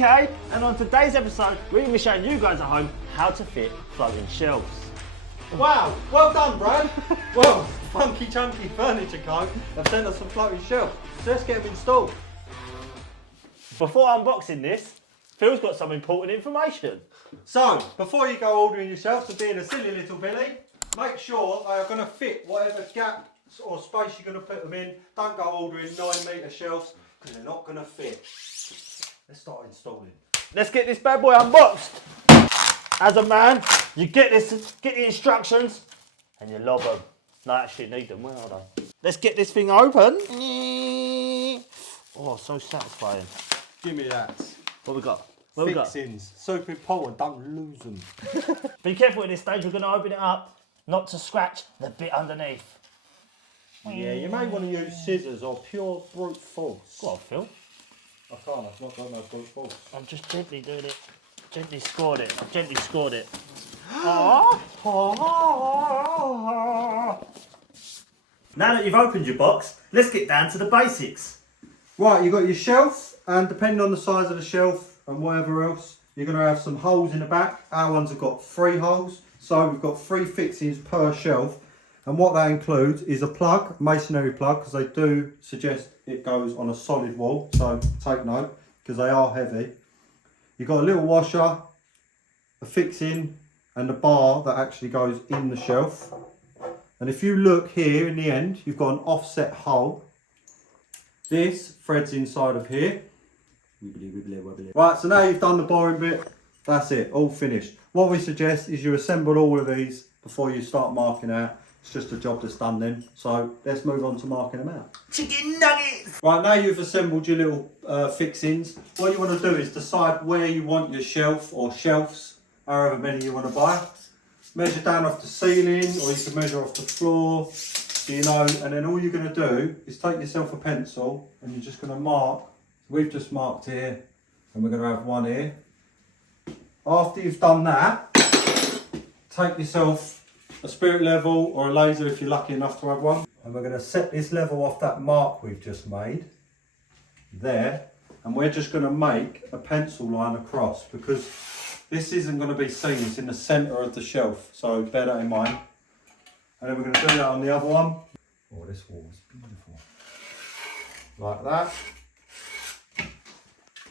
DK, and on today's episode, we're going to be showing you guys at home how to fit floating shelves. Wow, well done, Brad. Well, Funky Chunky Furniture Co. have sent us some floating shelves, so let's get them installed. Before unboxing this, Phil's got some important information. So, before you go ordering your shelves and being a silly little Billy, make sure they are going to fit whatever gap or space you're going to put them in. Don't go ordering 9-metre shelves because they're not going to fit. Let's start installing. Let's get this bad boy unboxed. As a man, you get the instructions and you lob them. No, I actually need them. Where are they? Let's get this thing open. Oh, so satisfying. Give me that. What we got? What we got? Fixings. Super important, don't lose them. Be careful at this stage, we're going to open it up, not to scratch the bit underneath. Yeah, you may want to use scissors or pure brute force. Go on, Phil. I can't, I've not got no brute force. I'm just gently doing it. Gently scored it. I've gently scored it. Now that you've opened your box, let's get down to the basics. Right, you've got your shelf, and depending on the size of the shelf and whatever else, you're going to have some holes in the back. Our ones have got 3 holes, so we've got 3 fixings per shelf. And what that includes is a plug, masonry plug, because they do suggest it goes on a solid wall, so take note, because they are heavy. You've got a little washer, a fixing, and a bar that actually goes in the shelf. And if you look here in the end, you've got an offset hole. This threads inside of here. Wibbly, wibbly, wibbly. Right, so now you've done the boring bit. That's it, all finished. What we suggest is you assemble all of these before you start marking out. It's just a job that's done then. So let's move on to marking them out. Chicken nuggets! Right, now you've assembled your little fixings. What you want to do is decide where you want your shelf or shelves, however many you want to buy. Measure down off the ceiling, or you can measure off the floor, you know, and then all you're going to do is take yourself a pencil and you're just going to mark. We've just marked here, and we're going to have one here. After you've done that, take yourself a spirit level or a laser if you're lucky enough to have one, and we're going to set this level off that mark we've just made there, and we're just going to make a pencil line across, because this isn't going to be seen, it's in the centre of the shelf, so bear that in mind. And then we're going to do that on the other one. Oh, this wall is beautiful. Like that.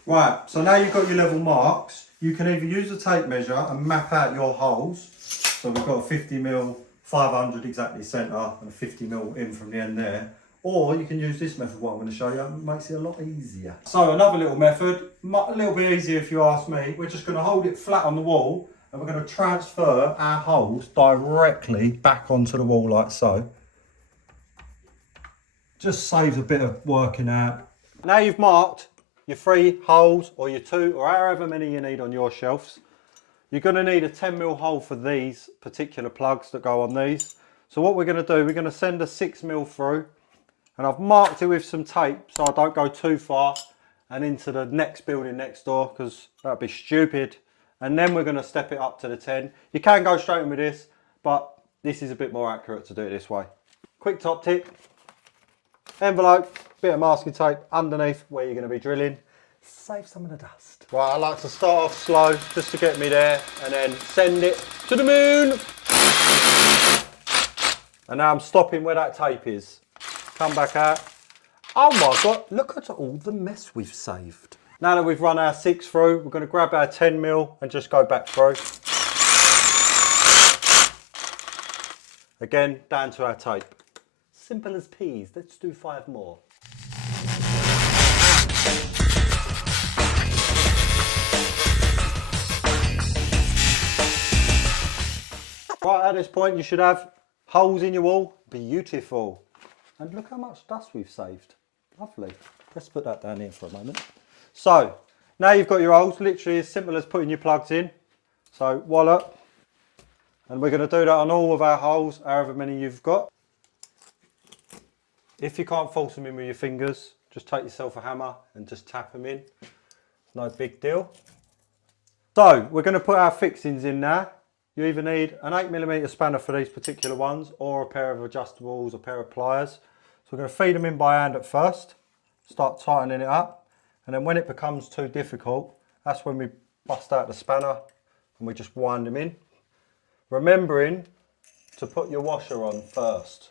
Right, so now you've got your level marks, you can either use a tape measure and map out your holes. So we've got a 50mm, 500 exactly centre, and a 50mm in from the end there. Or you can use this method, what I'm going to show you, it makes it a lot easier. So another little method, a little bit easier if you ask me, we're just going to hold it flat on the wall, and we're going to transfer our holes directly back onto the wall like so. Just saves a bit of working out. Now you've marked your 3 holes, or your 2, or however many you need on your shelves. You're going to need a 10mm hole for these particular plugs that go on these. So what we're going to do, we're going to send a 6mm through, and I've marked it with some tape so I don't go too far and into the next building next door, because that'd be stupid. And then we're going to step it up to the 10. You can go straight in with this, but this is a bit more accurate to do it this way. Quick top tip, envelope, bit of masking tape underneath where you're going to be drilling. Save some of the dust. Right, I like to start off slow just to get me there, and then send it to the moon. And now I'm stopping where that tape is. Come back out. Oh my God, look at all the mess we've saved. Now that we've run our 6 through, we're going to grab our 10mm and just go back through. Again, down to our tape. Simple as peas. Let's do 5 more. Right, at this point you should have holes in your wall. Beautiful. And look how much dust we've saved. Lovely. Let's put that down here for a moment. So, now you've got your holes, literally as simple as putting your plugs in. So, voila. And we're going to do that on all of our holes, however many you've got. If you can't force them in with your fingers, just take yourself a hammer and just tap them in. It's no big deal. So, we're going to put our fixings in now. You either need an 8mm spanner for these particular ones, or a pair of adjustables, a pair of pliers. So we're going to feed them in by hand at first, start tightening it up, and then when it becomes too difficult, That's when we bust out the spanner and we just wind them in. Remembering to put your washer on first.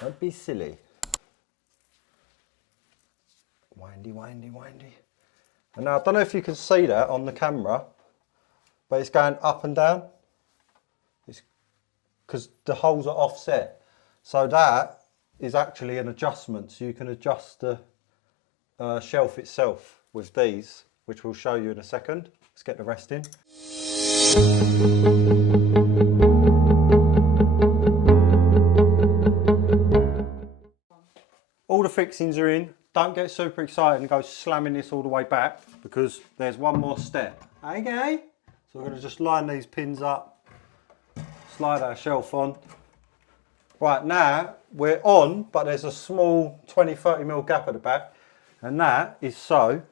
Don't be silly. Windy, windy, windy. And now I don't know if you can see that on the camera, but it's going up and down. It's because the holes are offset. So that is actually an adjustment. So you can adjust the shelf itself with these, which we'll show you in a second. Let's get the rest in. All the fixings are in. Don't get super excited and go slamming this all the way back, because there's one more step. Okay? So we're going to just line these pins up, slide our shelf on. Right, now we're on, but there's a small 20-30mm gap at the back, and that is so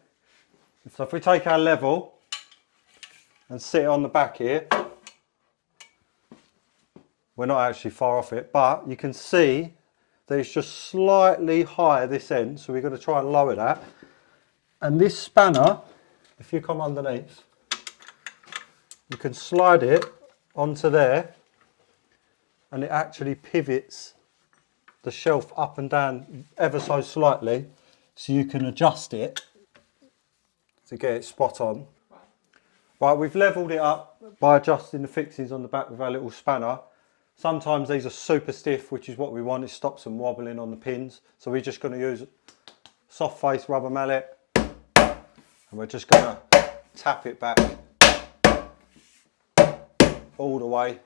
if we take our level and sit it on the back here, we're not actually far off it, but you can see that it's just slightly higher this end, so we're going to try and lower that. And this spanner, if you come underneath, you can slide it onto there, and it actually pivots the shelf up and down ever so slightly, so you can adjust it to get it spot on. Right, we've levelled it up by adjusting the fixings on the back with our little spanner. Sometimes these are super stiff, which is what we want. It stops them wobbling on the pins. So we're just going to use soft face rubber mallet, and we're just going to tap it back all the way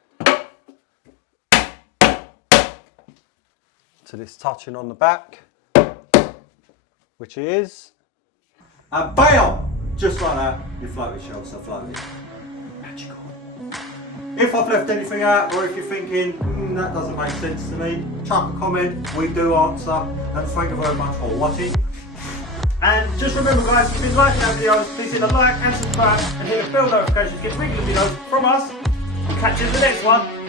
till it's touching on the back, which it is. And bam! Just like that, your floaty shelves are floating. Magical. If I've left anything out, or if you're thinking, that doesn't make sense to me, chuck a comment, we do answer, and thank you very much for watching. And just remember guys, if you've been liking our videos, please hit the like and subscribe, and hit the bell notifications to get regular videos from us. We'll catch you in the next one.